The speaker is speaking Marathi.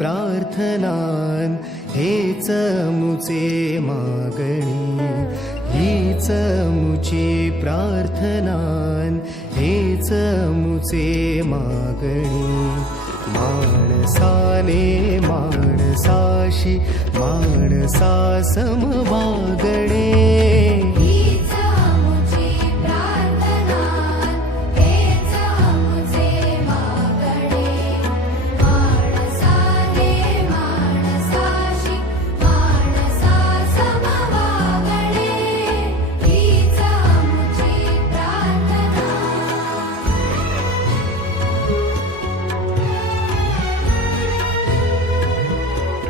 प्रार्थनान हेच मुचे मागणी, हीच मुची प्रार्थनान हेच मुचे मागणी. माणसाने माणसाशी माणसा सम वागणे,